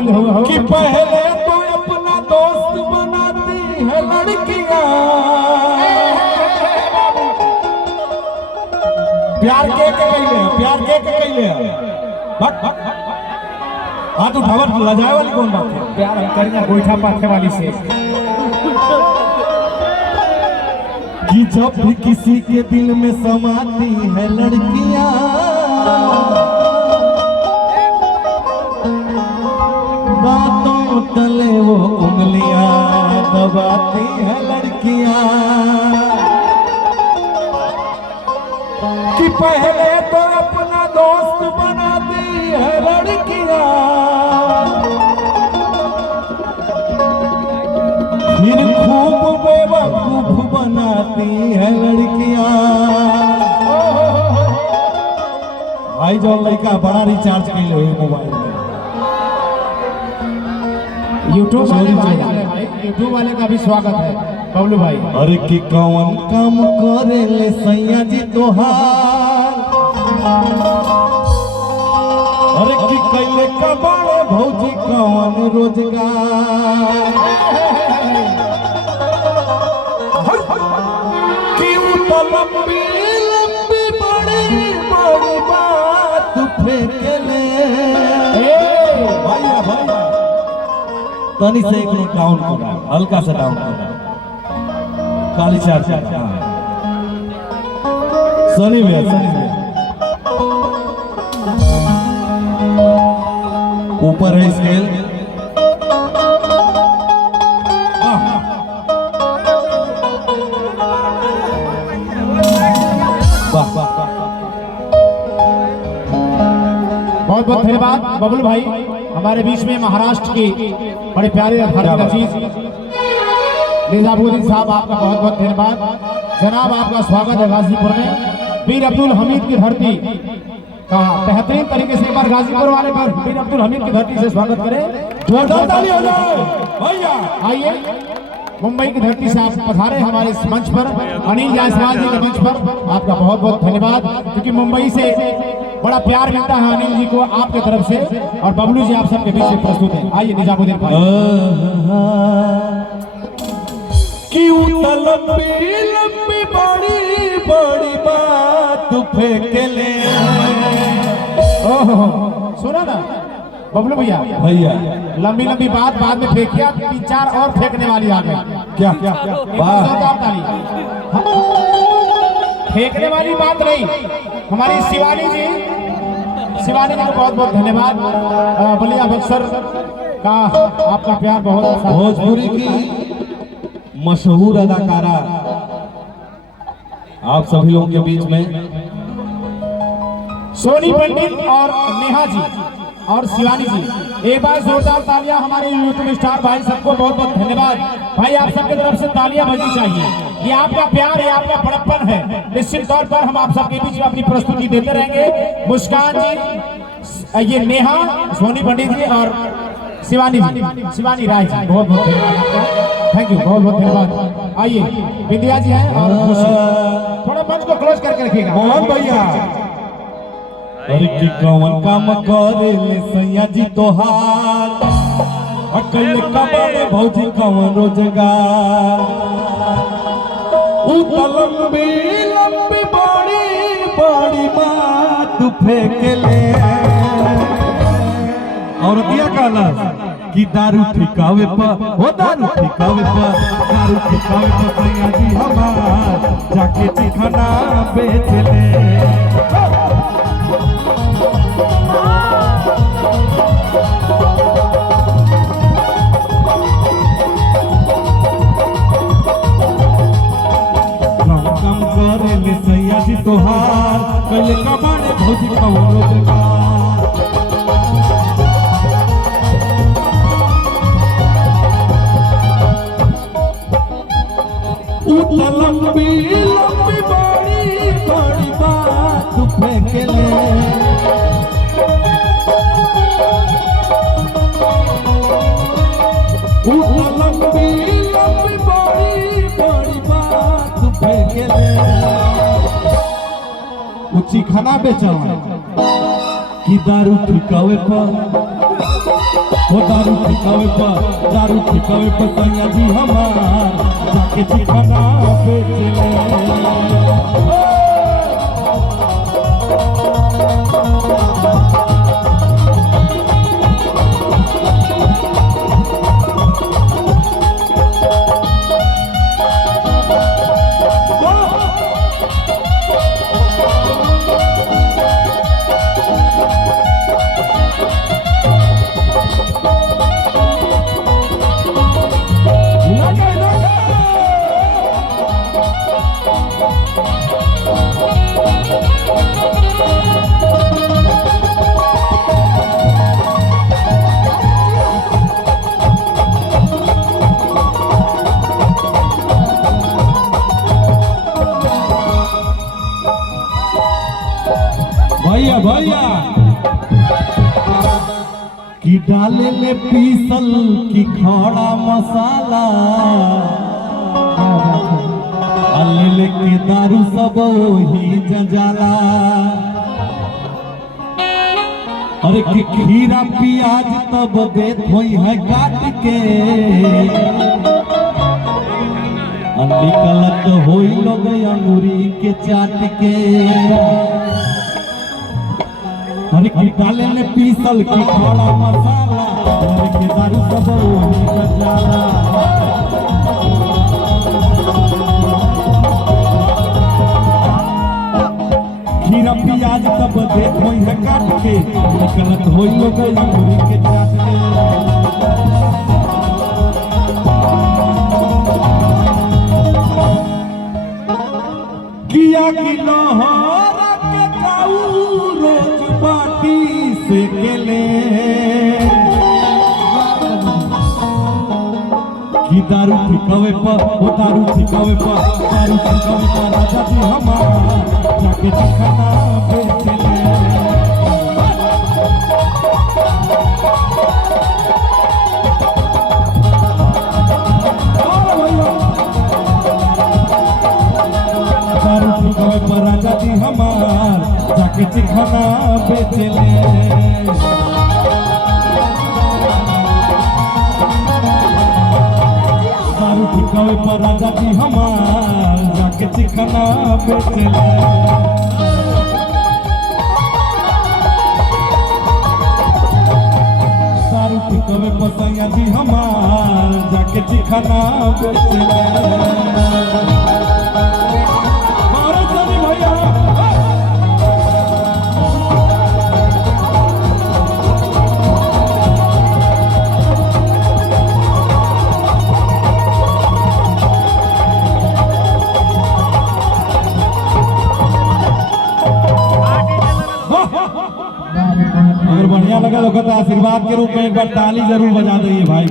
दिन हो कि पहले तो अपना दोस्त बनाती है लड़कियां। प्यार के कैले प्यार के कैले भक भक हाथ उठावर लजाए वाली कौन बात है? प्यार हम करेंगे गोईठा पाथे वाली से। कि जब भी किसी के दिल में समाती है लड़कियां, बातों तले वो उंगलियां दबाती है लड़कियां। कि पहले तो अपना दोस्त बनाती है लड़कियां, फिर खूब बेवकूफ बनाती है लड़कियां। भाई जो लड़का बड़ा रिचार्ज कर लो मोबाइल में। यूट्यूब वाले का भी स्वागत है बबलू भाई। अरे कि कौन काम करे ले सैया जी तोहार, अरे कि कैले कबाड़े भौजी कौन रोजगार। कि तो लंबी लंबी बड़ी बड़ी बात फेंक ले। भैया भैया तनी से एक मिनट डाउन करा, हल्का सा डाउन करा। काली चार सनी भैया ऊपर है स्केल। बहुत बहुत धन्यवाद बबलू भाई। हमारे बीच में महाराष्ट्र की बड़े प्यारे अजीज निजामुद्दीन साहब, आपका बहुत बहुत धन्यवाद। जनाब आपका स्वागत है गाजीपुर में। वीर अब्दुल हमीद की धरती का बेहतरीन तरीके से एक बार गाजीपुर वाले पर वीर अब्दुल हमीद की धरती से स्वागत करें। जोरदार ताली हो जाए भैया। आइए मुंबई की धरती से आप पधारे हमारे इस मंच पर, अनिल जायसवाल जी के मंच पर। आपका बहुत बहुत धन्यवाद, क्योंकि मुंबई से बड़ा प्यार मिलता है अनिल जी को आपके तरफ से। और बबलू जी आप सबके बीच में प्रस्तुत हैं। आइए निजामुद्दीन भाई। कि लंबी लंबी बड़ी बड़ी बात फेंक ले। ओहो सुना ना बबलू भैया, लंबी लंबी बात बाद में फेंकिया, 3-4 और फेंकने वाली आ गई। क्या क्या फेंकने वाली बात नहीं। हमारी शिवानी जी को बहुत बहुत धन्यवाद। बलिया बक्सर का आपका प्यार बहुत। भोजपुरी की मशहूर अदाकारा आप सभी लोगों के बीच में सोनी पंडित और नेहा जी और शिवानी जी, एक बार जोरदार तालियां हमारे यूट्यूब स्टार भाई सबको बहुत बहुत धन्यवाद। भाई आप सबकी तरफ से तालियां बजनी चाहिए। ये आपका प्यार है, आपका बड़प्पन है। निश्चित तौर पर हम आप सबके बीच में अपनी प्रस्तुति देते रहेंगे। मुस्कान जी, ये नेहा, सोनी पंडित जी और शिवानी राय जी, बहुत बहुत धन्यवाद। थैंक यू, बहुत बहुत धन्यवाद। आइए विद्या जी हैं और थोड़ा मंच को क्लोज करके रखिएगा मोहन भैया। अरे कि कौन काम करे ले सैया जी तोहार, अकल कबाड़े भौजी कौन रोजगार। लंबी लंबी बड़ी बड़ी बात फेंक ले। और दिया कहना कि दारू ठिकावे पर हो, दारू ठिकावे पर, दारू ठिकावे पर सैया जी हमार जाके चिखना बेच ले। कम करे ले सैया जी तोहार, कल कबाड़े भौजी कौन रोजगार। लंबी लंबी बड़ी बड़ी बात फेंक ले। लंबी लंबी बड़ी बड़ी बात फेंक ले। चिखना बेचा कि दारू ठिकावे पर वो दारू ठिकावे पर सैया जी हमार जाके ठिकाना बेचले। भैया कि डाले ले पीसल की खड़ा मसाला अल्ले ले के दारू सब ही जंजाला। अरे कि खीरा प्याज तब देत होई है काट के निकलत होई लोग अंगूरी के चाट के। अरे कि डाले ले पीसल की खड़ा मसाला अरे के दारू सब ही जंजाला। खीरा प्याज तब देत होई है काट के निकलत होई लोग अंगूरी के चाट के। किया कि लोहरा के काऊ रोज बाटी से केले कि दारू ठिकावे पर राजा जी हमार जाके ठिकाना बेचले। दारू ठिकावे पर राजा जी हमार जाके ठिकाना बेचले। दारू ठिकावे पर राजा जी हमार जाके ठिकाना बेचले। दारू ठिकावे पर सैया जी हमार जाके ठिकाना बेचले। अगर बढ़िया लगा तो आशीर्वाद के रूप में एक बार ताली जरूर बजा दीजिए भाई।